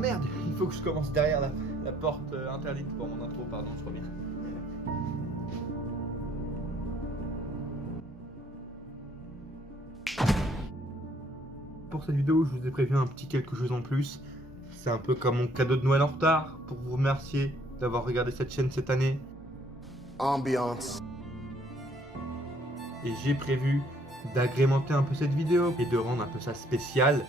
merde, il faut que je commence derrière la porte interdite pour mon intro, pardon, je reviens. Pour cette vidéo, je vous ai prévu un petit quelque chose en plus. C'est un peu comme mon cadeau de Noël en retard pour vous remercier d'avoir regardé cette chaîne cette année. Ambiance. Et j'ai prévu d'agrémenter un peu cette vidéo et de rendre un peu ça spécial.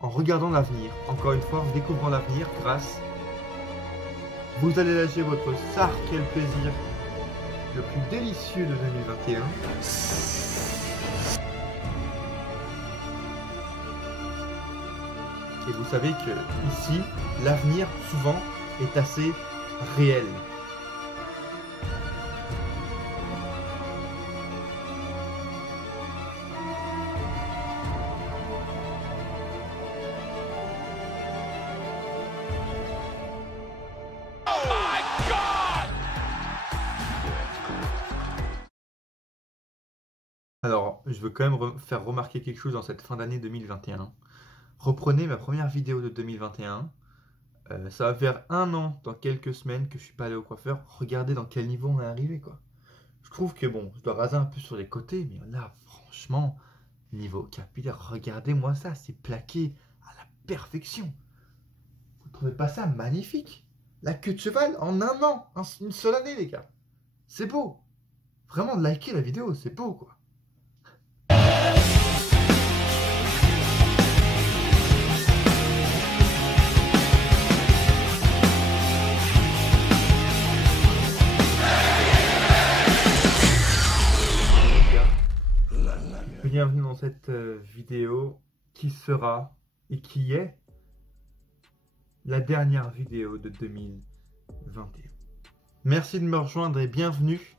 En regardant l'avenir, encore une fois en découvrant l'avenir grâce, vous allez lâcher votre sar quel plaisir le plus délicieux de 2021. Et vous savez que ici, l'avenir souvent est assez réel. Alors, je veux quand même faire remarquer quelque chose dans cette fin d'année 2021. Reprenez ma première vidéo de 2021. Ça va faire 1 an, dans quelques semaines, que je suis pas allé au coiffeur. Regardez dans quel niveau on est arrivé, quoi. Je trouve que bon, je dois raser un peu sur les côtés, mais là, franchement, niveau capillaire, regardez-moi ça, c'est plaqué à la perfection. Vous trouvez pas ça magnifique? La queue de cheval en 1 an, une seule année, les gars. C'est beau. Vraiment, likez la vidéo, c'est beau, quoi. Bienvenue dans cette vidéo qui sera et qui est la dernière vidéo de 2021. Merci de me rejoindre et bienvenue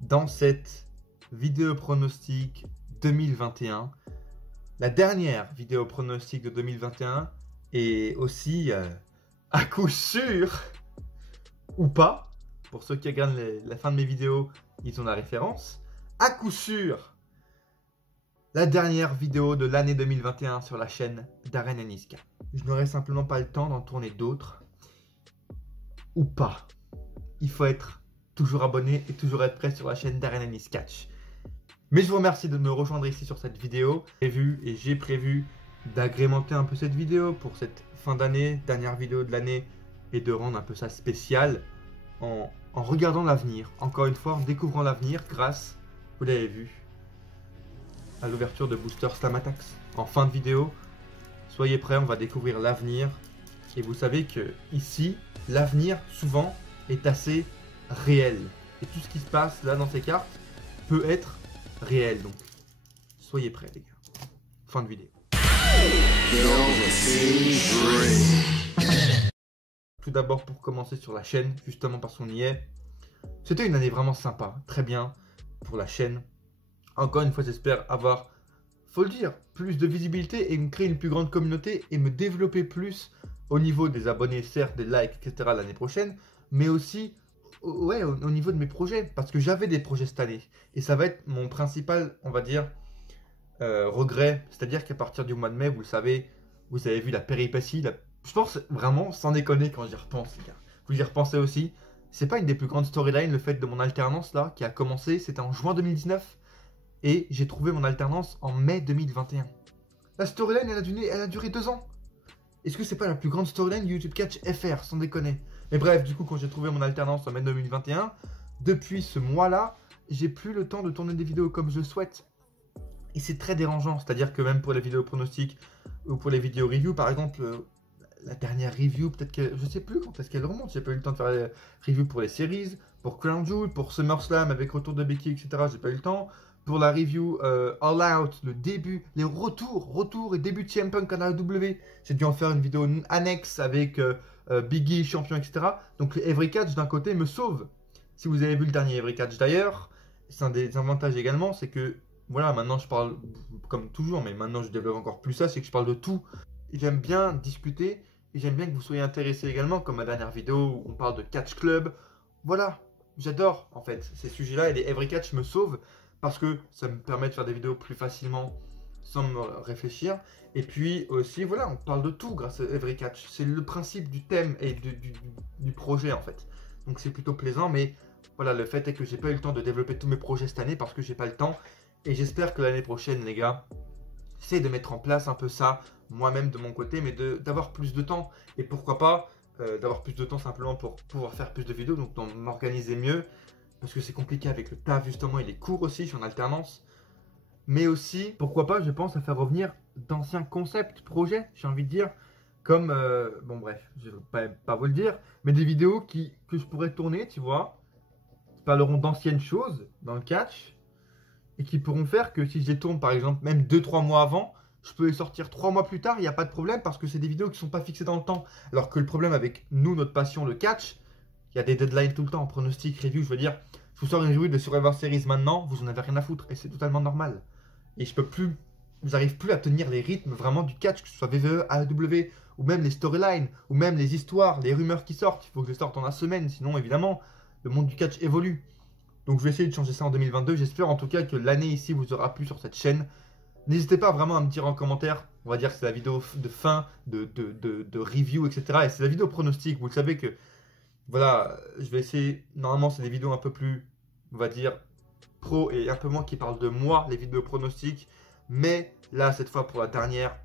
dans cette vidéo pronostic 2021. La dernière vidéo pronostic de 2021 et aussi à coup sûr ou pas, pour ceux qui regardent la fin de mes vidéos, ils ont la référence, à coup sûr la dernière vidéo de l'année 2021 sur la chaîne Darren and Niska. Je n'aurai simplement pas le temps d'en tourner d'autres. Ou pas. Il faut être toujours abonné et toujours être prêt sur la chaîne Darren and Niska. Mais je vous remercie de me rejoindre ici sur cette vidéo. J'ai prévu d'agrémenter un peu cette vidéo pour cette fin d'année, dernière vidéo de l'année, et de rendre un peu ça spécial en regardant l'avenir. Encore une fois, en découvrant l'avenir grâce, vous l'avez vu, à l'ouverture de Booster Slam Attacks. En fin de vidéo, soyez prêts, on va découvrir l'avenir. Et vous savez que ici, l'avenir souvent est assez réel. Et tout ce qui se passe là dans ces cartes peut être réel. Donc, soyez prêts les gars. Fin de vidéo. Tout d'abord pour commencer sur la chaîne, justement parce qu'on y est. C'était une année vraiment sympa, très bien pour la chaîne. Encore une fois, j'espère avoir, faut le dire, plus de visibilité et me créer une plus grande communauté et me développer plus au niveau des abonnés, certes, des likes, etc. l'année prochaine, mais aussi ouais, au niveau de mes projets, parce que j'avais des projets cette année. Et ça va être mon principal, on va dire, regret. C'est-à-dire qu'à partir du mois de mai, vous le savez, vous avez vu la péripétie. Je pense vraiment, sans déconner, quand j'y repense, les gars. Vous y repensez aussi. C'est pas une des plus grandes storylines, le fait de mon alternance là, qui a commencé, c'était en juin 2019. Et j'ai trouvé mon alternance en mai 2021. La storyline, elle a duré 2 ans. Est-ce que c'est pas la plus grande storyline YouTube Catch FR, sans déconner? Mais bref, du coup, quand j'ai trouvé mon alternance en mai 2021, depuis ce mois-là, j'ai plus le temps de tourner des vidéos comme je souhaite. Et c'est très dérangeant. C'est-à-dire que même pour les vidéos pronostics ou pour les vidéos review, par exemple, la dernière review, peut-être que je sais plus quand est-ce qu'elle remonte. J'ai pas eu le temps de faire les reviews pour les séries, pour Crown Jewel, pour SummerSlam avec retour de Becky, etc. J'ai pas eu le temps. Pour la review All Out, le début, les retours et début de CM Punk en AEW, j'ai dû en faire une vidéo annexe avec Biggie, champion, etc. Donc le Every Catch d'un côté me sauve. Si vous avez vu le dernier Every Catch d'ailleurs, c'est un des avantages également, c'est que voilà, maintenant je parle comme toujours, mais maintenant je développe encore plus ça, c'est que je parle de tout. J'aime bien discuter Et j'aime bien que vous soyez intéressés également, comme ma dernière vidéo où on parle de Catch Club. Voilà, j'adore en fait ces sujets-là et les Every Catch me sauvent parce que ça me permet de faire des vidéos plus facilement sans me réfléchir. Et puis aussi, voilà, on parle de tout grâce à Every Catch. C'est le principe du thème et du projet en fait. Donc c'est plutôt plaisant, mais voilà, le fait est que j'ai pas eu le temps de développer tous mes projets cette année parce que j'ai pas le temps. Et j'espère que l'année prochaine, les gars, j'essaie de mettre en place un peu ça moi-même de mon côté, mais d'avoir plus de temps. Et pourquoi pas d'avoir plus de temps simplement pour pouvoir faire plus de vidéos, donc m'organiser mieux. Parce que c'est compliqué avec le taf justement et les cours aussi, je suis en alternance. Mais aussi, pourquoi pas, je pense à faire revenir d'anciens concepts, projets, j'ai envie de dire. Comme, bon bref, je ne vais pas vous le dire, mais des vidéos que je pourrais tourner, tu vois, qui parleront d'anciennes choses dans le catch, et qui pourront faire que si je les tourne par exemple même 2-3 mois avant, je peux les sortir 3 mois plus tard, il n'y a pas de problème parce que c'est des vidéos qui ne sont pas fixées dans le temps. Alors que le problème avec nous, notre passion, le catch, il y a des deadlines tout le temps, pronostic, review, je veux dire, je vous sors une review de Survivor Series maintenant, vous en avez rien à foutre et c'est totalement normal. Et j'arrive plus à tenir les rythmes vraiment du catch, que ce soit VVE, AEW, ou même les storylines, ou même les histoires, les rumeurs qui sortent. Il faut que je les sorte en la semaine, sinon évidemment, le monde du catch évolue. Donc je vais essayer de changer ça en 2022. J'espère en tout cas que l'année ici vous aura plu sur cette chaîne. N'hésitez pas vraiment à me dire en commentaire. On va dire que c'est la vidéo de fin, de review, etc. Et c'est la vidéo pronostic. Vous le savez que, voilà, je vais essayer. Normalement, c'est des vidéos un peu plus, on va dire, pro et un peu moins qui parlent de moi, les vidéos pronostics. Mais là, cette fois, pour la dernière,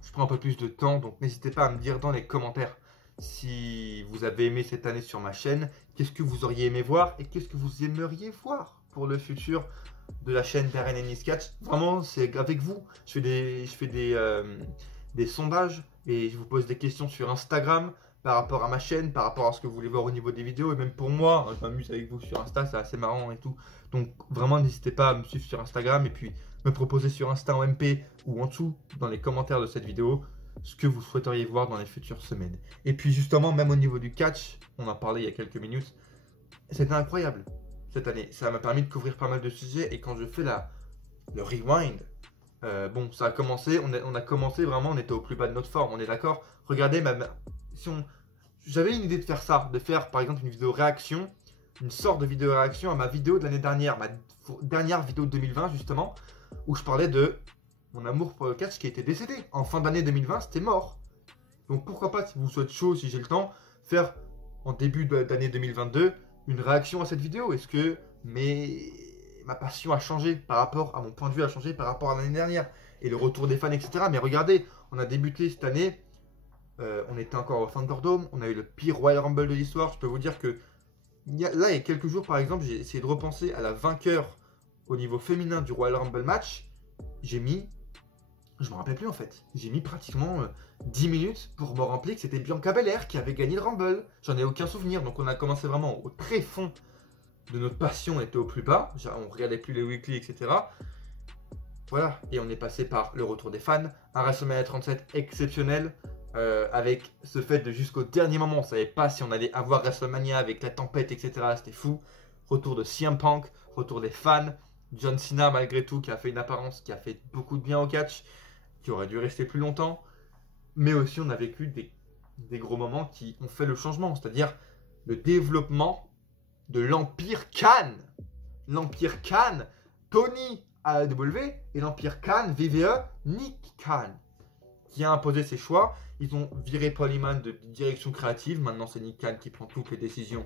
je prends un peu plus de temps. Donc n'hésitez pas à me dire dans les commentaires si vous avez aimé cette année sur ma chaîne, qu'est-ce que vous auriez aimé voir et qu'est-ce que vous aimeriez voir pour le futur de la chaîne Darren Ennis Catch. Vraiment, c'est avec vous. Je fais des sondages et je vous pose des questions sur Instagram par rapport à ma chaîne, par rapport à ce que vous voulez voir au niveau des vidéos et même pour moi, je m'amuse avec vous sur Insta, c'est assez marrant et tout. Donc vraiment, n'hésitez pas à me suivre sur Instagram et puis me proposer sur Insta en MP ou en dessous dans les commentaires de cette vidéo ce que vous souhaiteriez voir dans les futures semaines. Et puis justement, même au niveau du catch, on en parlait il y a quelques minutes, c'était incroyable cette année. Ça m'a permis de couvrir pas mal de sujets et quand je fais le rewind, bon, ça a commencé, on a commencé vraiment, on était au plus bas de notre forme, on est d'accord. Regardez, j'avais une idée de faire ça, de faire par exemple une vidéo réaction, une sorte de vidéo réaction à ma vidéo de l'année dernière, ma dernière vidéo de 2020 justement, où je parlais de mon amour pour le catch qui était décédé. En fin d'année 2020, c'était mort. Donc pourquoi pas, si vous souhaitez chaud, si j'ai le temps, faire en début d'année 2022 une réaction à cette vidéo. Est-ce que ma passion a changé par rapport à mon point de vue, a changé par rapport à l'année dernière et le retour des fans, etc. Mais regardez, on a débuté cette année, on était encore au Thunderdome, on a eu le pire Royal Rumble de l'histoire. Je peux vous dire que là, il y a quelques jours, par exemple, j'ai essayé de repenser à la vainqueur au niveau féminin du Royal Rumble match. Je me rappelle plus en fait, j'ai mis pratiquement 10 minutes pour me rappeler que c'était Bianca Belair qui avait gagné le Rumble. J'en ai aucun souvenir, donc on a commencé vraiment au très fond de notre passion, on était au plus bas, on regardait plus les weekly, etc. Voilà, et on est passé par le retour des fans, un WrestleMania 37 exceptionnel, avec ce fait de jusqu'au dernier moment, on ne savait pas si on allait avoir WrestleMania avec la tempête, etc. C'était fou. Retour de CM Punk, retour des fans, John Cena malgré tout qui a fait une apparence qui a fait beaucoup de bien au catch, qui aurait dû rester plus longtemps, mais aussi on a vécu des gros moments qui ont fait le changement, c'est-à-dire le développement de l'Empire Khan. L'Empire Khan, Tony AEW, et l'Empire Khan, VVE, Nick Khan, qui a imposé ses choix. Ils ont viré Paul Heyman de direction créative, maintenant c'est Nick Khan qui prend toutes les décisions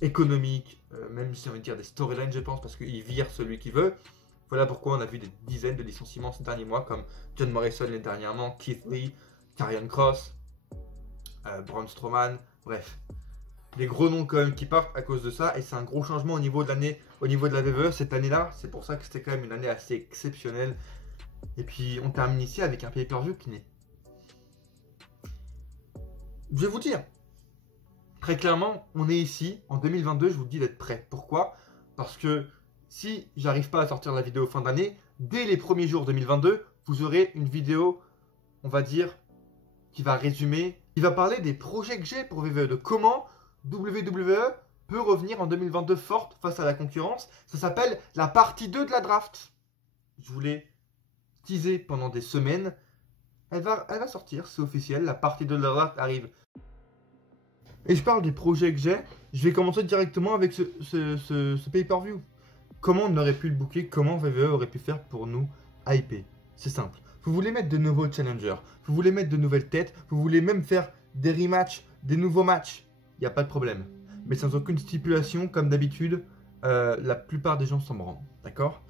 économiques, même si on veut dire des storylines je pense, parce qu'il vire celui qu'il veut. Voilà pourquoi on a vu des dizaines de licenciements ces derniers mois, comme John Morrison les dernièrement, Keith Lee, Karrion Kross, Braun Strowman, bref. Des gros noms quand même qui partent à cause de ça, et c'est un gros changement au niveau de l'année, au niveau de la WWE cette année-là. C'est pour ça que c'était quand même une année assez exceptionnelle. Et puis on termine ici avec un pay-per-view qui n'est... Je vais vous dire, très clairement, on est ici, en 2022, je vous dis d'être prêt. Pourquoi? Parce que si j'arrive pas à sortir la vidéo fin d'année, dès les premiers jours 2022, vous aurez une vidéo, on va dire, qui va résumer, qui va parler des projets que j'ai pour VVE, de comment WWE peut revenir en 2022 forte face à la concurrence. Ça s'appelle la partie 2 de la draft. Je voulais teaser pendant des semaines elle va sortir, c'est officiel, la partie de la date arrive. Et je parle des projets que j'ai, je vais commencer directement avec ce pay-per-view. Comment on aurait pu le booker, comment WWE aurait pu faire pour nous hyper. C'est simple. Vous voulez mettre de nouveaux challengers, vous voulez mettre de nouvelles têtes, vous voulez même faire des rematchs, des nouveaux matchs, il n'y a pas de problème. Mais sans aucune stipulation, comme d'habitude, la plupart des gens s'en branlent, d'accord?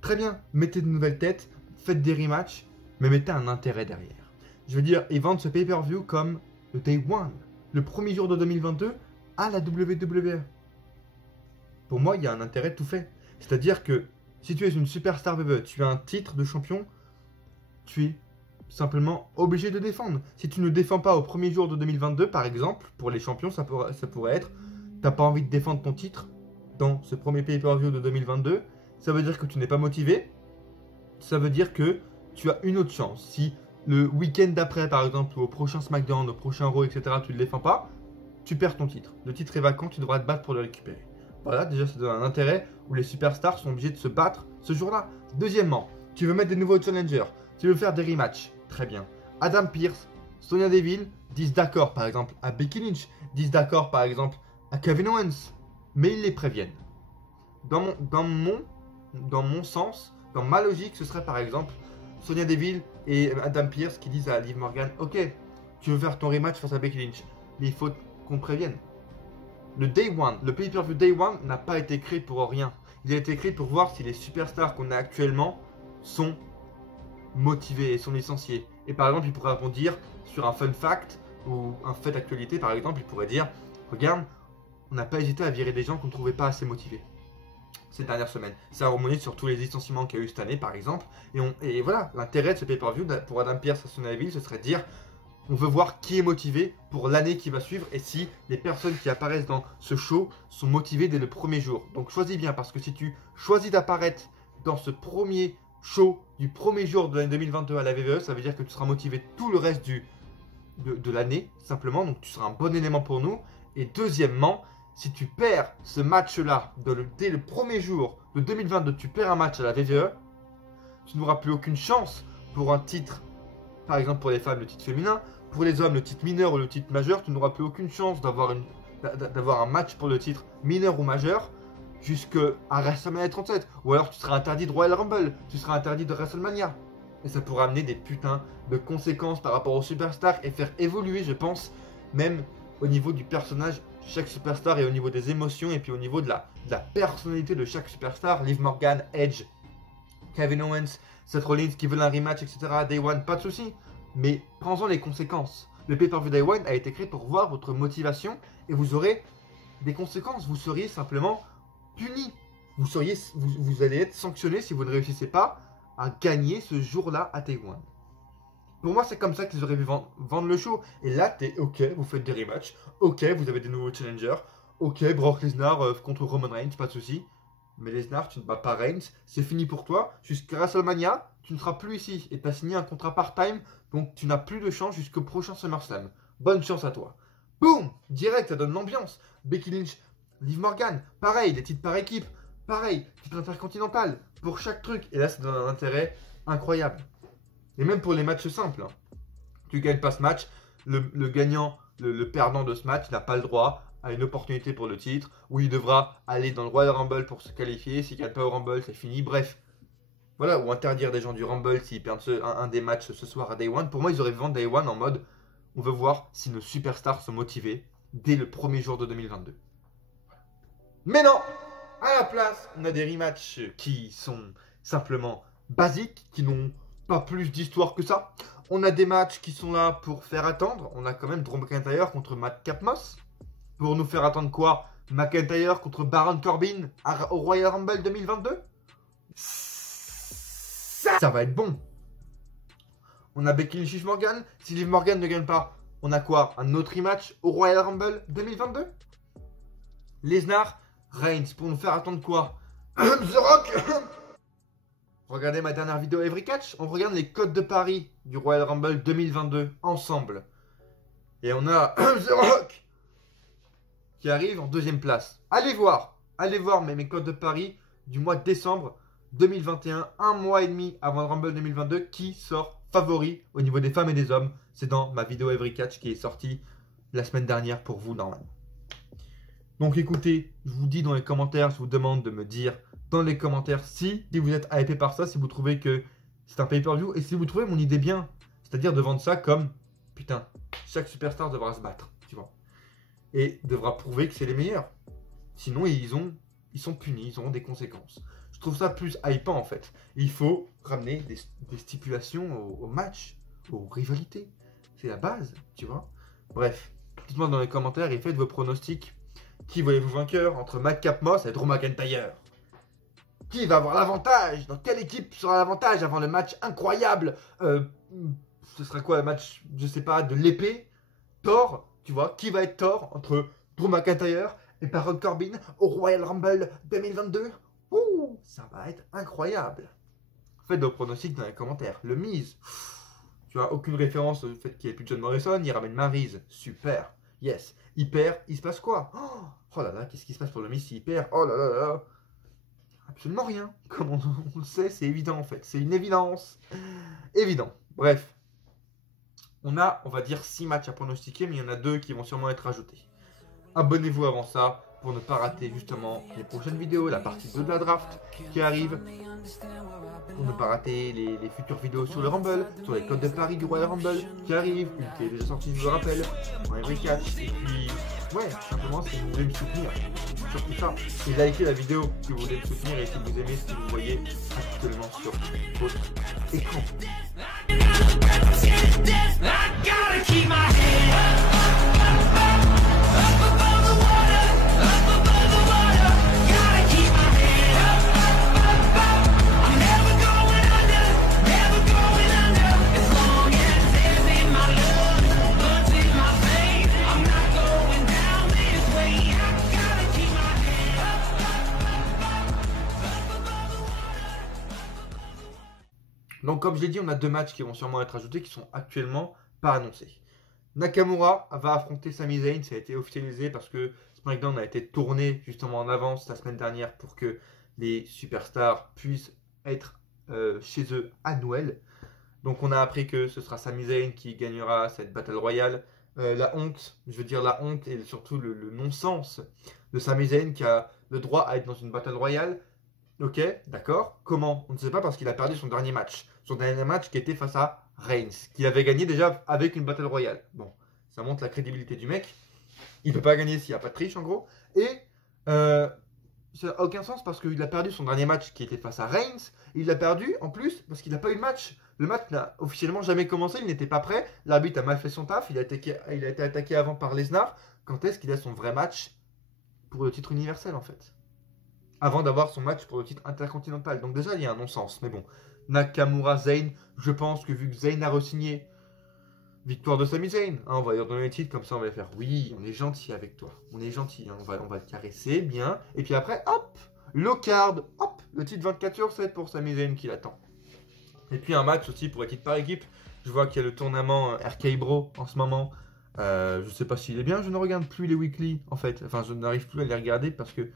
Très bien, mettez de nouvelles têtes, faites des rematchs, mais mettez un intérêt derrière. Je veux dire, ils vendent ce pay-per-view comme le Day One, le premier jour de 2022 à la WWE. Pour moi, il y a un intérêt tout fait. C'est-à-dire que si tu es une superstar WWE, tu as un titre de champion, tu es simplement obligé de défendre. Si tu ne défends pas au premier jour de 2022, par exemple, pour les champions, ça pourrait être, t'as pas envie de défendre ton titre dans ce premier pay-per-view de 2022, ça veut dire que tu n'es pas motivé, ça veut dire que tu as une autre chance. Si le week-end d'après, par exemple, ou au prochain SmackDown, au prochain Raw, etc., tu ne le défends pas, tu perds ton titre. Le titre est vacant, tu devras te battre pour le récupérer. Voilà, déjà, ça donne un intérêt où les superstars sont obligés de se battre ce jour-là. Deuxièmement, tu veux mettre des nouveaux challengers, tu veux faire des rematchs. Très bien. Adam Pearce, Sonya Deville disent d'accord, par exemple, à Becky Lynch, disent d'accord, par exemple, à Kevin Owens. Mais ils les préviennent. Dans mon sens, dans ma logique, ce serait par exemple Sonya Deville et Adam Pearce qui disent à Liv Morgan, ok, tu veux faire ton rematch face à Becky Lynch, mais il faut qu'on te prévienne. Le Day One, le pay-per-view Day One n'a pas été créé pour rien. Il a été créé pour voir si les superstars qu'on a actuellement sont motivés et sont licenciés. Et par exemple, il pourrait rebondir sur un fun fact ou un fait d'actualité, par exemple, il pourrait dire, regarde, on n'a pas hésité à virer des gens qu'on ne trouvait pas assez motivés ces dernières semaines. Ça a remonté sur tous les licenciements qu'il y a eu cette année, par exemple. Et voilà, l'intérêt de ce pay-per-view pour Adam Pearce et Sonya Deville, ce serait de dire, on veut voir qui est motivé pour l'année qui va suivre et si les personnes qui apparaissent dans ce show sont motivées dès le premier jour. Donc choisis bien, parce que si tu choisis d'apparaître dans ce premier show du premier jour de l'année 2022 à la WWE, ça veut dire que tu seras motivé tout le reste de l'année, simplement. Donc tu seras un bon élément pour nous. Et deuxièmement, si tu perds ce match-là dès le premier jour de 2022, tu perds un match à la WWE, tu n'auras plus aucune chance pour un titre. Par exemple, pour les femmes, le titre féminin. Pour les hommes, le titre mineur ou le titre majeur, tu n'auras plus aucune chance d'avoir un match pour le titre mineur ou majeur jusqu'à WrestleMania 37. Ou alors tu seras interdit de Royal Rumble, tu seras interdit de WrestleMania. Et ça pourrait amener des putains de conséquences par rapport aux superstars et faire évoluer, je pense, même au niveau du personnage, chaque superstar et au niveau des émotions et puis au niveau de la personnalité de chaque superstar. Liv Morgan, Edge, Kevin Owens, Seth Rollins qui veulent un rematch, etc. Day One, pas de soucis. Mais prends-en les conséquences. Le pay-per-view Day One a été créé pour voir votre motivation et vous aurez des conséquences. Vous seriez simplement puni. Vous allez être sanctionné si vous ne réussissez pas à gagner ce jour-là à Day One. Pour moi, c'est comme ça qu'ils auraient pu vendre le show. Et là, t'es ok, vous faites des rematchs. Ok, vous avez des nouveaux challengers. Ok, Brock Lesnar contre Roman Reigns, pas de soucis. Mais Lesnar, tu ne bats pas Reigns, c'est fini pour toi. Jusqu'à WrestleMania, tu ne seras plus ici. Et tu as signé un contrat part-time, donc tu n'as plus de chance jusqu'au prochain SummerSlam. Bonne chance à toi. Boum, direct, ça donne l'ambiance. Becky Lynch, Liv Morgan, pareil, des titres par équipe. Pareil, titre intercontinental, pour chaque truc. Et là, ça donne un intérêt incroyable. Et même pour les matchs simples. Tu gagnes pas ce match, le gagnant, le perdant de ce match n'a pas le droit à une opportunité pour le titre, où il devra aller dans le Royal Rumble pour se qualifier. S'il ne gagne pas au Rumble, c'est fini. Bref, voilà, ou interdire des gens du Rumble s'ils perdent un des matchs ce soir à Day One. Pour moi, ils auraient vendu Day One en mode, on veut voir si nos superstars sont motivés dès le premier jour de 2022. Mais non, à la place, on a des rematchs qui sont simplement basiques, qui n'ont pas plus d'histoire que ça. On a des matchs qui sont là pour faire attendre. On a quand même Drew McIntyre contre Matt Capmos. Pour nous faire attendre quoi? McIntyre contre Baron Corbin au Royal Rumble 2022? Ça va être bon. On a Becky Lynch Morgan. Si Liv Morgan ne gagne pas, on a quoi? Un autre rematch au Royal Rumble 2022? Lesnar, Reigns, pour nous faire attendre quoi? The Rock. Regardez ma dernière vidéo Every Catch. On regarde les codes de Paris du Royal Rumble 2022 ensemble. Et on a The Rock qui arrive en deuxième place. Allez voir mes codes de Paris du mois de décembre 2021, un mois et demi avant le Rumble 2022, qui sort favori au niveau des femmes et des hommes. C'est dans ma vidéo Every Catch qui est sortie la semaine dernière pour vous normalement. Donc écoutez, je vous dis dans les commentaires, je vous demande de me dire dans les commentaires si vous êtes hypé par ça, si vous trouvez que c'est un pay-per-view et si vous trouvez mon idée bien. C'est-à-dire de vendre ça comme, putain, chaque superstar devra se battre, tu vois. Et devra prouver que c'est les meilleurs. Sinon, ils sont punis, ils auront des conséquences. Je trouve ça plus hypant en fait. Il faut ramener des stipulations au match, aux rivalités. C'est la base, tu vois. Bref, dites-moi dans les commentaires et faites vos pronostics. Qui voyez-vous vainqueur entre Madcap Moss et Drew McIntyre? Qui va avoir l'avantage? Dans quelle équipe sera l'avantage avant le match incroyable? Ce sera quoi le match, je sais pas, de l'épée? Thor, tu vois, qui va être Thor entre Drew McIntyre et Baron Corbin au Royal Rumble 2022? Ouh, ça va être incroyable. Faites vos pronostics dans les commentaires. Le Miz, tu vois, aucune référence au fait qu'il n'y ait plus de John Morrison, il ramène Maryse, super, yes. Il perd, il se passe quoi? Oh là là, qu'est-ce qui se passe pour le Miz s'il perd? Oh là là là. Absolument rien. Comme on le sait, c'est évident en fait. C'est une évidence. Évident. Bref. On va dire 6 matchs à pronostiquer, mais il y en a 2 qui vont sûrement être ajoutés. Abonnez-vous avant ça pour ne pas rater justement les prochaines vidéos, la partie 2 de la draft qui arrive. Pour ne pas rater les futures vidéos sur le Rumble, sur les codes de Paris du Royal Rumble qui arrivent, une qui est déjà sortie, je vous le rappelle, en Every Catch. Et puis, ouais, simplement, si vous voulez me soutenir, surtout ça. Et likez la vidéo si vous voulez me soutenir et si vous aimez ce que vous voyez actuellement sur votre écran. Donc comme je l'ai dit, on a 2 matchs qui vont sûrement être ajoutés qui sont actuellement pas annoncés. Nakamura va affronter Sami Zayn, ça a été officialisé parce que SmackDown a été tourné justement en avance la semaine dernière pour que les superstars puissent être chez eux à Noël. Donc on a appris que ce sera Sami Zayn qui gagnera cette Battle Royale. La honte, je veux dire la honte et surtout le non-sens de Sami Zayn qui a le droit à être dans une Battle Royale. Ok, d'accord. Comment? On ne sait pas parce qu'il a perdu son dernier match. Son dernier match qui était face à Reigns, qu'il avait gagné déjà avec une Battle Royale. Bon, ça montre la crédibilité du mec. Il ne peut pas gagner s'il n'y a pas de triche en gros. Et ça n'a aucun sens parce qu'il a perdu son dernier match qui était face à Reigns. Il l'a perdu en plus parce qu'il n'a pas eu de match. Le match n'a officiellement jamais commencé, il n'était pas prêt. L'arbitre a mal fait son taf, il a été attaqué avant par Lesnar. Quand est-ce qu'il a son vrai match pour le titre universel en fait? Avant d'avoir son match pour le titre intercontinental. Donc déjà, il y a un non-sens. Mais bon, Nakamura, Zayn, je pense que vu que Zayn a re-signé, victoire de Sami Zayn. Hein, on va lui redonner le titre, comme ça on va faire oui, on est gentil avec toi. On est gentil, hein, on va le caresser bien. Et puis après, hop, low card, hop, le titre 24/7 pour Sami Zayn qui l'attend. Et puis un match aussi pour les titres par équipe. Je vois qu'il y a le tournament RK Bro en ce moment. Je sais pas s'il est bien, je ne regarde plus les weekly en fait. Enfin, je n'arrive plus à les regarder parce que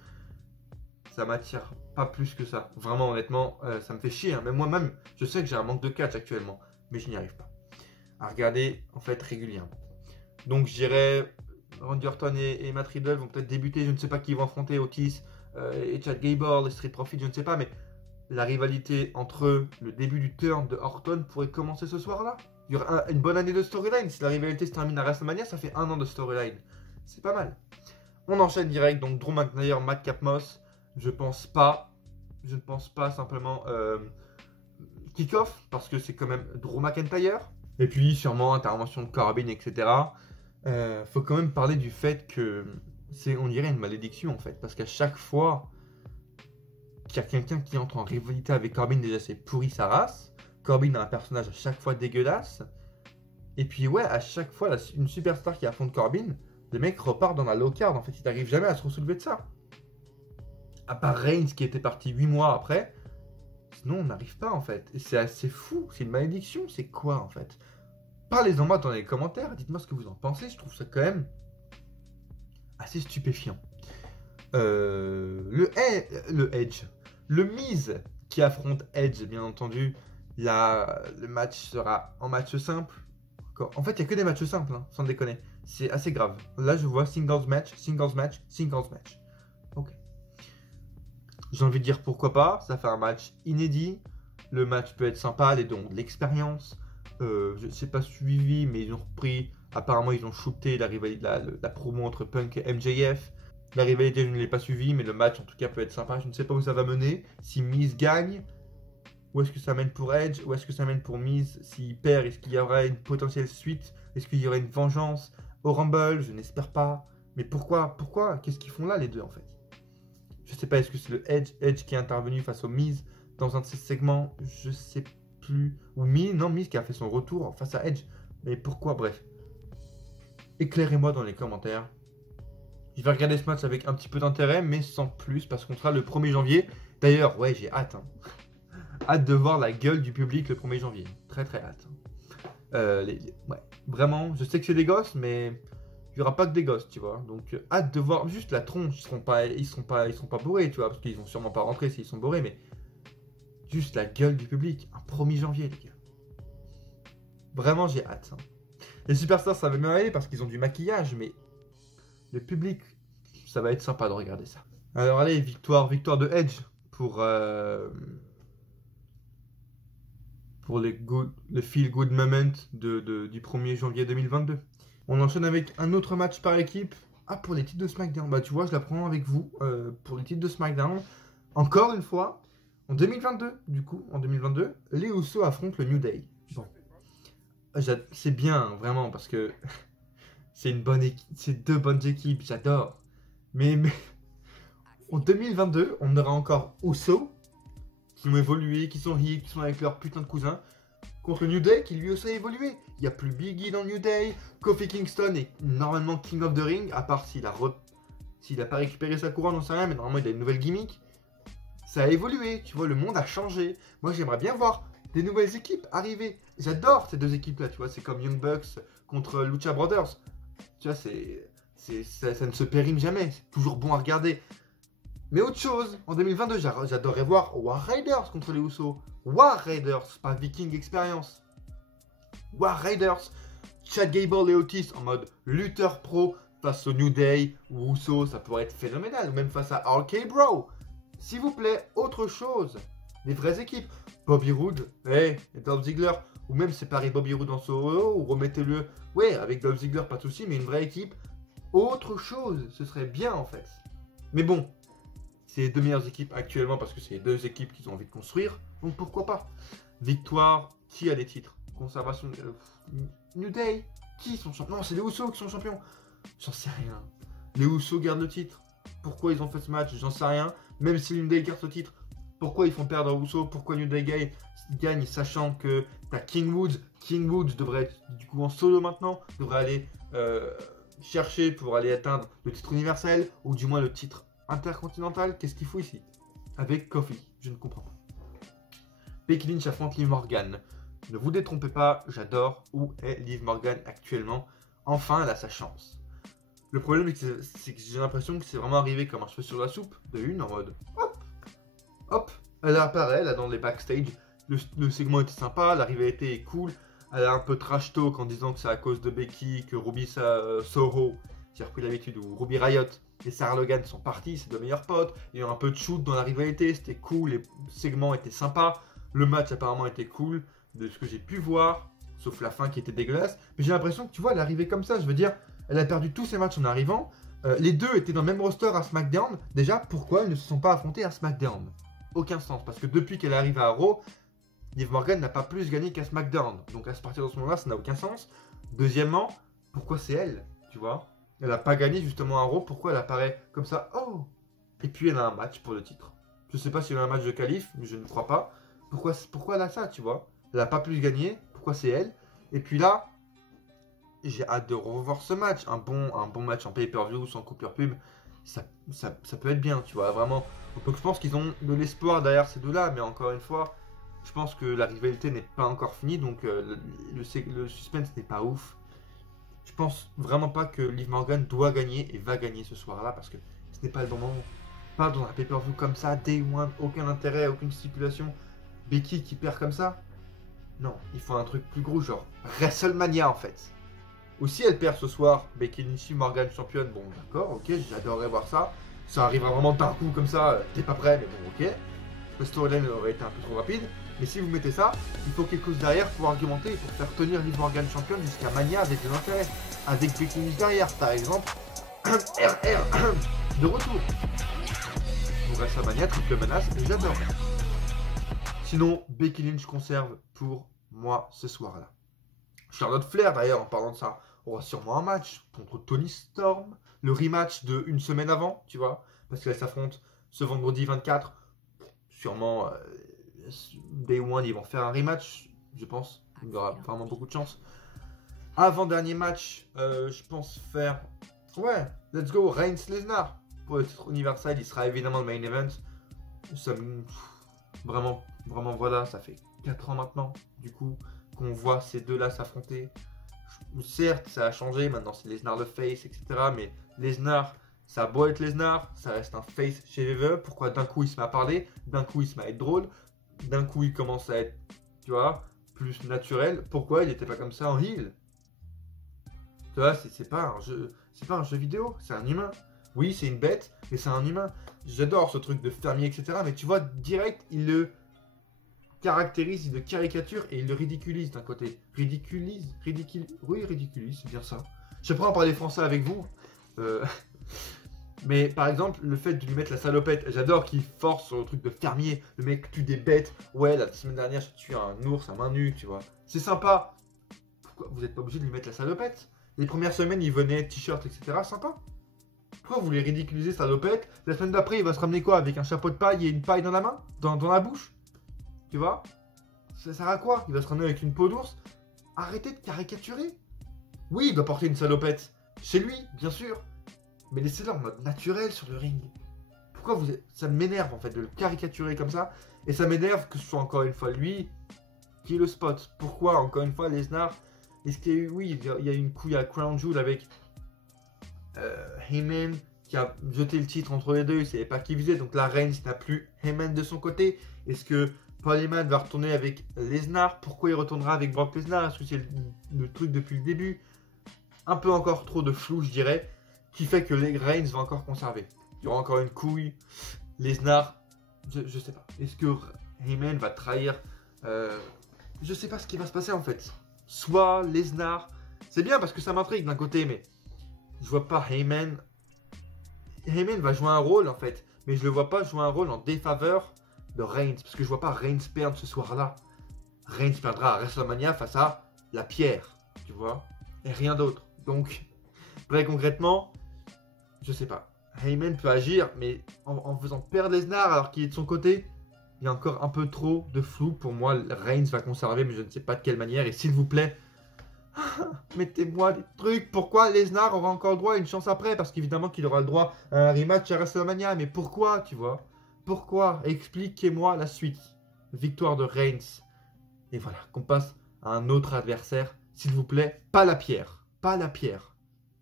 ça m'attire pas plus que ça. Vraiment, honnêtement, ça me fait chier. Hein. Même moi-même, je sais que j'ai un manque de catch actuellement, mais je n'y arrive pas à regarder en fait régulièrement. Donc, je dirais Randy Orton et Matt Riddle vont peut-être débuter. Je ne sais pas qui vont affronter Otis et Chad Gable, les Street Profits, je ne sais pas, mais la rivalité entre eux, le début du turn de Orton pourrait commencer ce soir-là. Il y aura une bonne année de storyline. Si la rivalité se termine à WrestleMania, ça fait 1 an de storyline. C'est pas mal. On enchaîne direct. Donc, Drew McIntyre, Madcap Moss. Je ne pense pas simplement kick-off, parce que c'est quand même Drew McIntyre. Et puis sûrement intervention de Corbin, etc. Faut quand même parler du fait que on dirait une malédiction en fait, parce qu'à chaque fois qu'il y a quelqu'un qui entre en rivalité avec Corbin, déjà c'est pourri sa race. Corbin a un personnage à chaque fois dégueulasse. Et puis ouais, à chaque fois, une superstar qui affronte Corbin, le mec repart dans la low card, en fait il n'arrive jamais à se ressoulever de ça. À part Reigns qui était parti 8 mois après, sinon on n'arrive pas en fait. Et c'est assez fou, c'est une malédiction, c'est quoi en fait? Parlez-en moi dans les commentaires, dites-moi ce que vous en pensez, je trouve ça quand même assez stupéfiant. Le Edge, le Miz qui affronte Edge, bien entendu. Là, le match sera en match simple. En fait, il n'y a que des matchs simples, hein, sans déconner. C'est assez grave. Là, je vois singles match, singles match, singles match. Ok. J'ai envie de dire pourquoi pas. Ça fait un match inédit. Le match peut être sympa, les deux ont de l'expérience. Je ne sais pas suivi, mais ils ont repris. Apparemment, ils ont shooté la rivalité, la promo entre Punk et MJF. La rivalité, je ne l'ai pas suivi, mais le match en tout cas peut être sympa. Je ne sais pas où ça va mener. Si Miz gagne, où est-ce que ça mène pour Edge? Où est-ce que ça mène pour Miz? S'il perd, est-ce qu'il y aura une potentielle suite? Est-ce qu'il y aura une vengeance au Rumble? Je n'espère pas. Mais pourquoi? Qu'est-ce qu'ils font là, les deux, en fait? Je sais pas, est-ce que c'est le Edge qui est intervenu face au Miz dans un de ces segments? Je sais plus. Ou Miz qui a fait son retour face à Edge. Mais pourquoi? Bref. Éclairez-moi dans les commentaires. Je vais regarder ce match avec un petit peu d'intérêt, mais sans plus, parce qu'on sera le 1er janvier. D'ailleurs, ouais, j'ai hâte. Hein. Hâte de voir la gueule du public le 1er janvier. Très très hâte. Ouais, vraiment, je sais que c'est des gosses, mais il n'y aura pas que des gosses, tu vois. Donc, hâte de voir juste la tronche. Ils seront pas bourrés, tu vois, parce qu'ils vont sûrement pas rentrer s'ils sont bourrés, mais juste la gueule du public. Un 1er janvier, les gars. Vraiment, j'ai hâte. Hein. Les superstars, ça va mieux aller parce qu'ils ont du maquillage, mais le public, ça va être sympa de regarder ça. Alors allez, victoire de Edge pour le feel good moment du 1er janvier 2022. On enchaîne avec un autre match par équipe. Ah, pour les titres de SmackDown. Bah tu vois, je la prends avec vous pour les titres de SmackDown. Encore une fois, en 2022, les Usos affrontent le New Day. Bon. C'est bien, vraiment, parce que c'est deux bonnes équipes, j'adore. Mais en 2022, on aura encore Usos qui ont évolué, qui sont hip, qui sont avec leur putain de cousin, contre New Day qui lui aussi a évolué. Il n'y a plus Big E dans New Day, Kofi Kingston est normalement King of the Ring, à part s'il a pas récupéré sa couronne, on sait rien, mais normalement il a une nouvelle gimmick. Ça a évolué, tu vois, le monde a changé. Moi j'aimerais bien voir des nouvelles équipes arriver. J'adore ces deux équipes-là, tu vois, c'est comme Young Bucks contre Lucha Brothers. Tu vois, ça ne se périme jamais, c'est toujours bon à regarder. Mais autre chose, en 2022, j'adorerais voir War Raiders contre les Usos. War Raiders, pas Viking Experience. War Raiders, Chad Gable et Otis en mode lutteur pro face au New Day ou Usos, ça pourrait être phénoménal. Ou même face à RK Bro. S'il vous plaît, autre chose. Des vraies équipes. Bobby Roode, et Dolph Ziggler. Ou même séparer Bobby Roode en solo ou remettez-le. Ouais, avec Dolph Ziggler, pas de souci, mais une vraie équipe. Autre chose, ce serait bien en fait. Mais bon. C'est les deux meilleures équipes actuellement parce que c'est les deux équipes qu'ils ont envie de construire. Donc pourquoi pas? Victoire, qui a des titres? Conservation. New Day, qui sont champions? Non, c'est les Usos qui sont champions. J'en sais rien. Les Usos gardent le titre. Pourquoi ils ont fait ce match? J'en sais rien. Même si New Day garde ce titre, pourquoi ils font perdre aux Usos? Pourquoi New Day gagne sachant que t'as King Woods? King Woods devrait être du coup en solo maintenant. Devrait aller chercher pour aller atteindre le titre universel ou du moins le titre intercontinental. Qu'est-ce qu'il faut ici? Avec Kofi, je ne comprends pas. Becky Lynch affronte Liv Morgan. Ne vous détrompez pas, j'adore où est Liv Morgan actuellement. Enfin, elle a sa chance. Le problème, c'est que j'ai l'impression que c'est vraiment arrivé comme un cheveu sur la soupe, de une, en mode hop, hop, elle apparaît là dans les backstage. Le segment était sympa, la rivalité est cool. Elle a un peu trash talk en disant que c'est à cause de Becky que Ruby Soho, j'ai repris l'habitude, ou Ruby Riott et Sarah Logan sont partis, c'est de meilleurs potes. Il y a eu un peu de shoot dans la rivalité, c'était cool, les segments étaient sympas. Le match apparemment était cool, de ce que j'ai pu voir, sauf la fin qui était dégueulasse. Mais j'ai l'impression que tu vois, elle est arrivée comme ça, je veux dire, elle a perdu tous ses matchs en arrivant. Les deux étaient dans le même roster à SmackDown. Déjà, pourquoi ils ne se sont pas affrontés à SmackDown? Aucun sens, parce que depuis qu'elle est arrivée à Raw, Liv Morgan n'a pas plus gagné qu'à SmackDown. Donc à partir de ce moment-là, ça n'a aucun sens. Deuxièmement, pourquoi c'est elle, tu vois? Elle n'a pas gagné justement à Raw, pourquoi elle apparaît comme ça? Oh! Et puis elle a un match pour le titre. Je sais pas s'il y a un match de qualif, mais je ne crois pas. Pourquoi elle a ça, tu vois? Elle n'a pas plus gagné, pourquoi c'est elle? Et puis là, j'ai hâte de revoir ce match. Un bon match en pay-per-view, sans coupure pub, ça peut être bien, tu vois, vraiment. Donc je pense qu'ils ont de l'espoir derrière ces deux-là, mais encore une fois, je pense que la rivalité n'est pas encore finie, donc le suspense n'est pas ouf. Je pense vraiment pas que Liv Morgan doit gagner et va gagner ce soir-là, parce que ce n'est pas le bon moment. pas dans un pay-per-view comme ça, Day One, aucun intérêt, aucune stipulation. Becky qui perd comme ça. Non, il faut un truc plus gros, genre WrestleMania en fait. Ou si elle perd ce soir, Becky Lynch, Morgan championne, bon d'accord, ok, j'adorerais voir ça. Ça arrivera vraiment d'un coup comme ça, t'es pas prêt, mais bon ok. Le storyline aurait été un peu trop rapide. Mais si vous mettez ça, il faut quelque chose derrière pour argumenter et pour faire tenir Liv Morgan championne jusqu'à Mania avec de l'intérêt. Avec Becky Lynch derrière, par exemple. RR de retour. Pour WrestleMania, triple menace, et j'adore. Sinon, Becky Lynch conserve pour moi ce soir-là. Charlotte Flair, d'ailleurs, en parlant de ça, aura sûrement un match contre Toni Storm. Le rematch de une semaine avant, tu vois, parce qu'elle s'affronte ce vendredi 24. Sûrement, Day One, ils vont faire un rematch, je pense. Il y aura vraiment beaucoup de chance. Avant-dernier match, je pense faire... Ouais, let's go, Reigns-Lesnar. Pour le titre universel, il sera évidemment le main event. Ça vraiment, voilà, ça fait 4 ans maintenant, du coup, qu'on voit ces deux-là s'affronter. Certes, ça a changé, maintenant c'est Lesnar le face, etc. Mais Lesnar, ça a beau être Lesnar, ça reste un face chez VVE. Pourquoi d'un coup il se met à parler, d'un coup il se met à être drôle, d'un coup il commence à être, tu vois, plus naturel. Pourquoi il n'était pas comme ça en heel? Tu vois, c'est pas un jeu vidéo, c'est un humain. Oui, c'est une bête, mais c'est un humain. J'adore ce truc de fermier, etc. Mais tu vois, direct, il le caractérise, il le caricature et il le ridiculise d'un côté. Oui, ridiculise, c'est bien ça. Je prends à parler français avec vous. Mais par exemple, le fait de lui mettre la salopette, j'adore qu'il force sur le truc de fermier. Le mec tue des bêtes. Ouais, la semaine dernière, j'ai tué un ours à main nue, tu vois. C'est sympa. Pourquoi vous n'êtes pas obligé de lui mettre la salopette? Les premières semaines, il venait t-shirt, etc. Sympa. Pourquoi vous voulez ridiculiser salopette? La semaine d'après, il va se ramener quoi? Avec un chapeau de paille et une paille dans la main? Dans la bouche? Tu vois? Ça sert à quoi? Il va se ramener avec une peau d'ours? Arrêtez de caricaturer. Oui, il doit porter une salopette. Chez lui, bien sûr. Mais laissez-le en mode naturel sur le ring. Pourquoi vous... Ça m'énerve en fait de le caricaturer comme ça. Et ça m'énerve que ce soit encore une fois lui qui le spot. Pourquoi encore une fois Lesnar? Est-ce qu'il y a eu... Oui, il y a eu une couille à Crown Jewel avec Heyman qui a jeté le titre entre les deux. Il ne savait pas qui faisait. Donc la Reigns n'a plus Heyman de son côté. Est-ce que Paul Heyman va retourner avec Lesnar? Pourquoi il retournera avec Brock Lesnar? Est-ce que c'est le truc depuis le début? Un peu encore trop de flou, je dirais, qui fait que les Reigns va encore conserver. Il y aura encore une couille. Lesnar, je sais pas. Est-ce que Heyman va trahir je sais pas ce qui va se passer en fait. Soit Lesnar, c'est bien parce que ça m'intrigue d'un côté, mais je vois pas Heyman. Heyman va jouer un rôle en fait, mais je le vois pas jouer un rôle en défaveur de Reigns, parce que je vois pas Reigns perdre ce soir-là. Reigns perdra à WrestleMania face à la pierre, tu vois, et rien d'autre. Donc, très concrètement, je sais pas. Heyman peut agir, mais en faisant perdre Lesnar alors qu'il est de son côté, il y a encore un peu trop de flou. Pour moi, Reigns va conserver, mais je ne sais pas de quelle manière. Et s'il vous plaît, mettez-moi des trucs. Pourquoi Lesnar aura encore le droit à une chance après? Parce qu'évidemment qu'il aura le droit à un rematch à WrestleMania. Mais pourquoi, tu vois? Pourquoi? Expliquez-moi la suite. Victoire de Reigns. Et voilà, qu'on passe à un autre adversaire. S'il vous plaît, pas la pierre. Pas la pierre.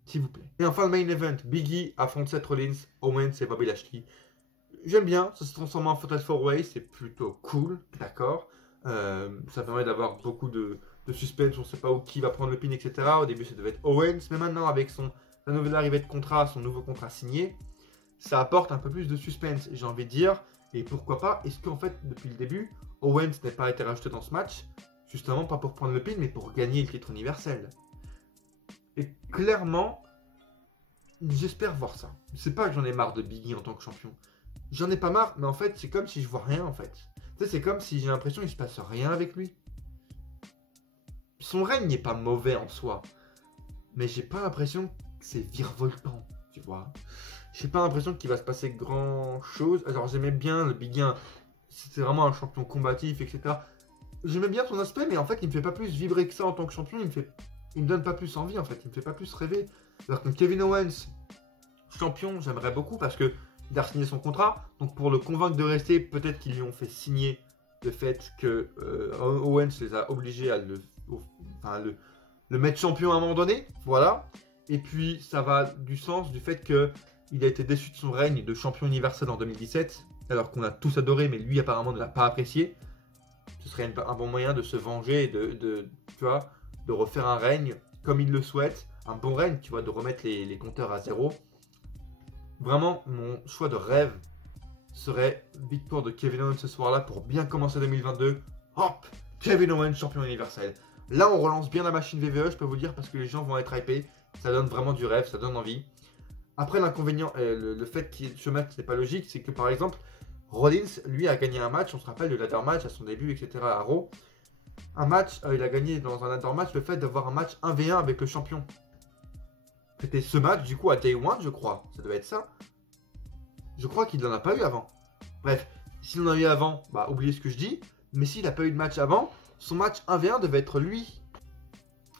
S'il vous plaît. Et enfin, le main event. Big E affronte Seth Rollins, Owens et Bobby Lashley. J'aime bien, ça se transforme en Fatal 4-Way, c'est plutôt cool, d'accord. Ça permet d'avoir beaucoup de suspense, on ne sait pas où qui va prendre le pin, etc. Au début, ça devait être Owens, mais maintenant, avec sa nouvelle arrivée de contrat, son nouveau contrat signé, ça apporte un peu plus de suspense, j'ai envie de dire. Et pourquoi pas, est-ce qu'en fait, depuis le début, Owens n'a pas été rajouté dans ce match, justement pas pour prendre le pin, mais pour gagner le titre universel. Et clairement, j'espère voir ça. C'est pas que j'en ai marre de Big E en tant que champion. J'en ai pas marre, mais en fait, c'est comme si je vois rien, en fait. Tu sais, c'est comme si j'ai l'impression qu'il se passe rien avec lui. Son règne n'est pas mauvais en soi, mais j'ai pas l'impression que c'est virevoltant, tu vois. J'ai pas l'impression qu'il va se passer grand chose. Alors, j'aimais bien le Big E, c'était vraiment un champion combatif, etc. J'aimais bien son aspect, mais en fait, il me fait pas plus vibrer que ça en tant que champion. Il me donne pas plus envie, en fait. Il me fait pas plus rêver. Alors que Kevin Owens, champion, j'aimerais beaucoup parce que il a signé son contrat, donc pour le convaincre de rester, peut-être qu'ils lui ont fait signer le fait que Owens les a obligés à le mettre champion à un moment donné, voilà. Et puis ça va du sens du fait que il a été déçu de son règne de champion universel en 2017, alors qu'on a tous adoré, mais lui apparemment ne l'a pas apprécié. Ce serait un bon moyen de se venger et tu vois, de refaire un règne comme il le souhaite, un bon règne, tu vois, de remettre les compteurs à zéro. Vraiment, mon choix de rêve serait victoire de Kevin Owens ce soir-là pour bien commencer 2022. Hop, Kevin Owens champion universel. Là, on relance bien la machine VVE, je peux vous dire, parce que les gens vont être hypés. Ça donne vraiment du rêve, ça donne envie. Après, l'inconvénient, le fait que ce match n'est pas logique, c'est que par exemple, Rollins, lui, a gagné un match, on se rappelle de ladder match à son début, etc. à Raw. Un match, il a gagné dans un ladder match le fait d'avoir un match 1v1 avec le champion. C'était ce match, du coup, à Day 1, je crois. Ça devait être ça. Je crois qu'il n'en a pas eu avant. Bref, s'il en a eu avant, bah oubliez ce que je dis. Mais s'il n'a pas eu de match avant, son match 1v1 devait être lui.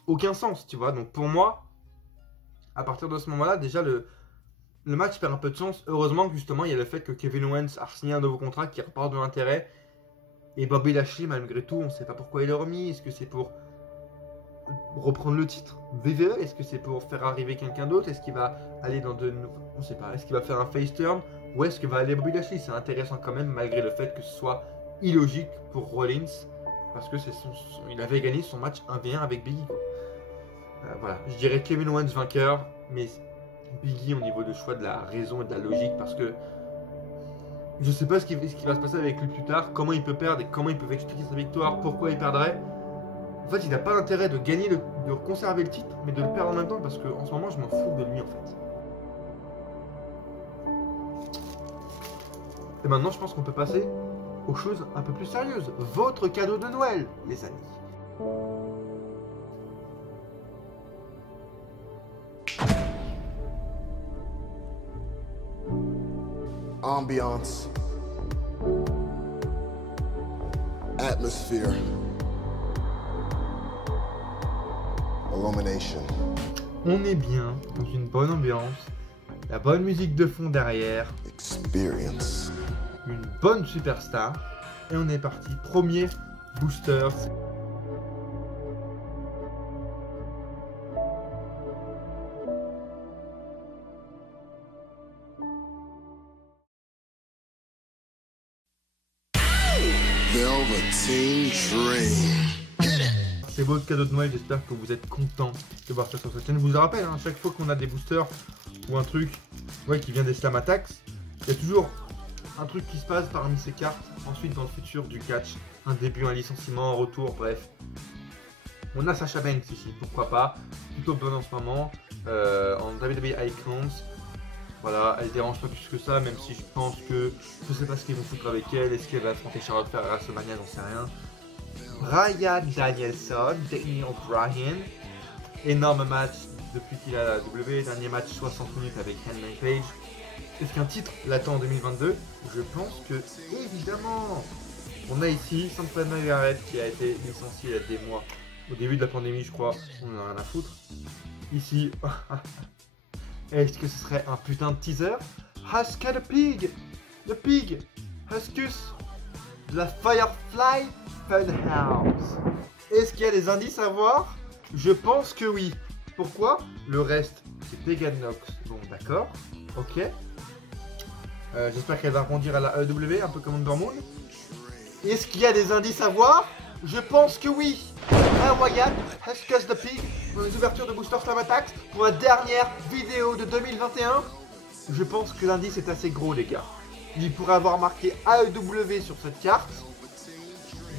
Aucun sens, tu vois. Donc pour moi, à partir de ce moment-là, déjà le match perd un peu de sens. Heureusement que justement, il y a le fait que Kevin Owens a signé un nouveau contrat qui repart de l'intérêt. Et Bobby Lashley, malgré tout, on ne sait pas pourquoi il est remis. Est-ce que c'est pour reprendre le titre VVE? Est-ce que c'est pour faire arriver quelqu'un d'autre? Est-ce qu'il va aller dans de... On ne sait pas. Est-ce qu'il va faire un face turn? Où est-ce que va aller Bobby Lashley? C'est intéressant quand même, malgré le fait que ce soit illogique pour Rollins. Parce que il avait gagné son match 1v1 avec Biggie. Voilà, je dirais Kevin Owens vainqueur, mais Biggie au niveau de choix de la raison et de la logique, parce que je sais pas ce qui va se passer avec lui plus tard, comment il peut perdre et comment il peut expliquer sa victoire, pourquoi il perdrait. En fait, il n'a pas l'intérêt de gagner, de conserver le titre, mais de le perdre en même temps, parce qu'en ce moment, je m'en fous de lui en fait. Et maintenant, je pense qu'on peut passer aux choses un peu plus sérieuses. Votre cadeau de Noël, les amis. Ambiance. Atmosphere. Illumination. On est bien dans une bonne ambiance, la bonne musique de fond derrière, Experience. une bonne superstar, et on est parti. Premier booster. Velveteen Dream. C'est votre cadeau de Noël, j'espère que vous êtes contents de voir ça sur cette chaîne. Je vous le rappelle, hein, chaque fois qu'on a des boosters ou un truc qui vient des Slam Attacks, il y a toujours un truc qui se passe parmi ces cartes. Ensuite, dans le futur, du catch, un début, un licenciement, un retour, bref. On a Sasha Banks ici, pourquoi pas. Plutôt bonne en ce moment, en WWE Icons. Voilà, elle dérange pas plus que ça, même si je pense que je sais pas ce qu'ils vont foutre avec elle. Est-ce qu'elle va affronter Charlotte Flair à WrestleMania, j'en sais rien. Bryan Danielson, Daniel Bryan, énorme match depuis qu'il a la W, dernier match 60 minutes avec Hangman Page. Est-ce qu'un titre l'attend en 2022? Je pense que, évidemment. On a ici Santana Garrett qui a été licencié il y a des mois, au début de la pandémie je crois, on en a rien à foutre. Ici, est-ce que ce serait un putain de teaser? Asuka the Pig, Huskus, de la Firefly Funhouse. Est-ce qu'il y a des indices à voir? Je pense que oui. Pourquoi? Le reste, c'est Tegan Nox. Bon, d'accord. Ok. J'espère qu'elle va rebondir à la AEW, un peu comme Undermoon. Est-ce qu'il y a des indices à voir? Je pense que oui. Bray Wyatt, Huskus the Pig, pour les ouvertures de Booster Slam Attacks, pour la dernière vidéo de 2021. Je pense que l'indice est assez gros, les gars. Il pourrait avoir marqué AEW sur cette carte.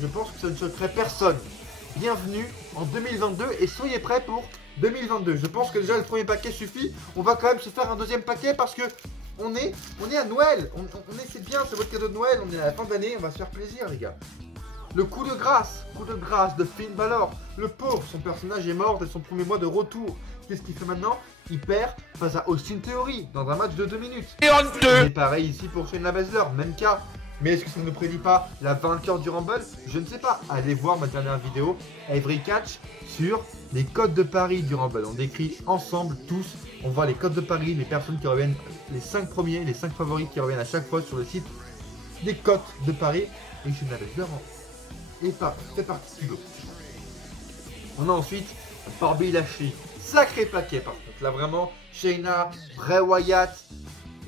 Je pense que ça ne choquerait personne. Bienvenue en 2022 et soyez prêts pour 2022. Je pense que déjà le premier paquet suffit. On va quand même se faire un deuxième paquet parce que on est à Noël. C'est bien, c'est votre cadeau de Noël. On est à la fin de l'année, on va se faire plaisir, les gars. Le coup de grâce de Finn Balor. Le pauvre, son personnage est mort dès son premier mois de retour. Qu'est-ce qu'il fait maintenant? Il perd face à Austin Theory dans un match de 2 minutes. Et pareil ici pour Shayna Baszler, même cas. Mais est-ce que ça ne prédit pas la vainqueur du Rumble? Je ne sais pas. Allez voir ma dernière vidéo, Every Catch, sur les codes de Paris du Rumble. On décrit ensemble tous, on voit les codes de Paris, les personnes qui reviennent, les 5 premiers, les 5 favoris qui reviennent à chaque fois sur le site des cotes de Paris. Et Shayna Baszler fait partie du lot. On a ensuite Bobby Lashley. Sacré paquet par contre. Là vraiment, Shayna, Bray Wyatt,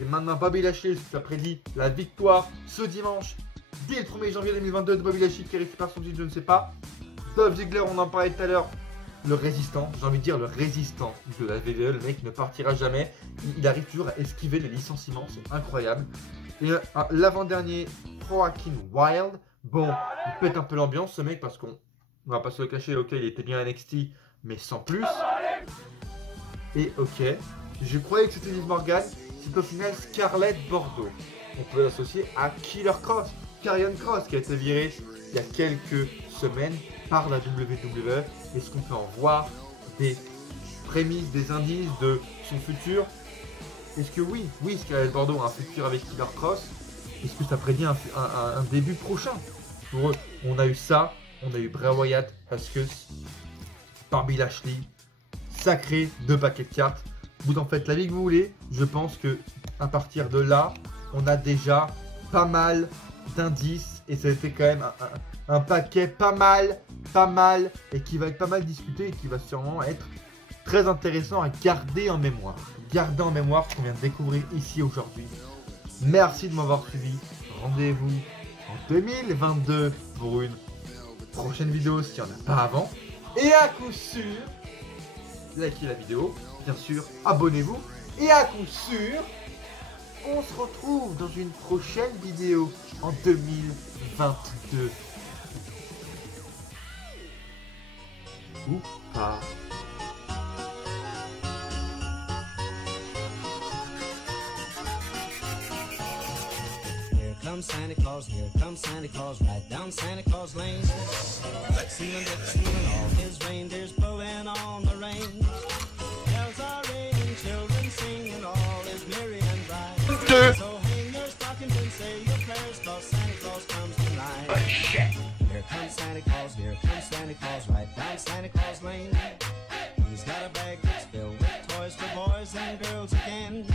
Et maintenant, Bobby Lashley ça prédit la victoire ce dimanche, dès le 1er janvier 2022 de Bobby Lashley qui récupère son titre, je ne sais pas. Dolph Ziggler, on en parlait tout à l'heure, le résistant, j'ai envie de dire le résistant de la WWE, le mec ne partira jamais. Il arrive toujours à esquiver les licenciements, c'est incroyable. Et l'avant-dernier, Joaquin Wilde, bon, il pète un peu l'ambiance ce mec parce qu'on va pas se le cacher, ok, il était bien à NXT, mais sans plus. Et ok, je croyais que c'était Liv Morgan, c'est au final Scarlett Bordeaux. On peut l'associer à Killer Cross, Karrion Kross qui a été viré il y a quelques semaines par la WWE. Est-ce qu'on peut en voir des prémices, des indices de son futur? Est-ce que oui, Scarlett Bordeaux a un futur avec Killer Cross? Est-ce que ça prédit un début prochain? Pour eux, on a eu ça, on a eu Bray Wyatt, Huskus, Bobby Lashley, sacré 2 paquets de cartes. Vous en faites la vie que vous voulez. Je pense que à partir de là, on a déjà pas mal d'indices et ça a été quand même un paquet pas mal et qui va être pas mal discuté et qui va sûrement être très intéressant à garder en mémoire. Gardez en mémoire ce qu'on vient de découvrir ici aujourd'hui. Merci de m'avoir suivi. Rendez-vous en 2022 pour une prochaine vidéo s'il n'y en a pas avant. Et à coup sûr, likez la vidéo, bien sûr, abonnez-vous. Et à coup sûr, on se retrouve dans une prochaine vidéo en 2022. Ou pas. Here comes Santa Claus, right down Santa Claus Lane. Sealing, Dixieling, all his reindeers pulling on the reins. Bells are ringing, children singing, all is merry and bright. So hang your stockings and say your prayers, 'cause Santa Claus comes tonight. Oh, shit. Here comes Santa Claus, right down Santa Claus Lane. He's got a bag that's filled with toys for boys and girls again.